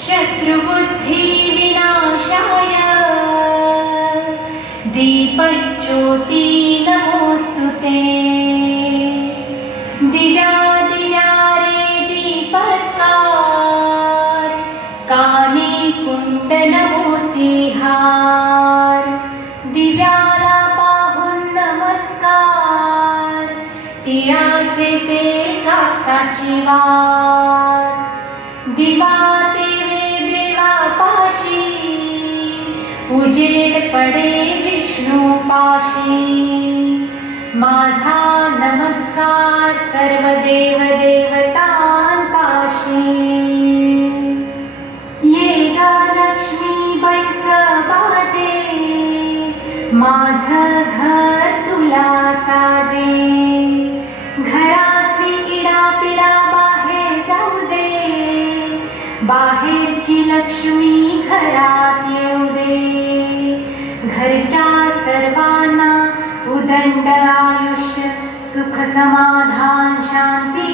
शत्रुबुद्धि विनाशाय दीपज्योति नमोस्तुते। दिव्या दिव्या रे दीपत्कार, कानी कुंडल मोतीहार। दिव्याला पाहून नमस्कार, तिळाचे तेल कापसाची वात। दिवा देवे देवापाशी, उजेड पडे विष्णूपाशी। माझा नमस्कार सर्व देव देवतांपाशी। ये ग लक्ष्मी बैस बाजे, माझं घर तुला साजे। घरातली इडापिडा बाहेर जाऊ दे, बाहेरची लक्ष्मी घरात येऊ दे। घरच्या सर्वांना उदंड आयुष्य, सुख समाधान शांती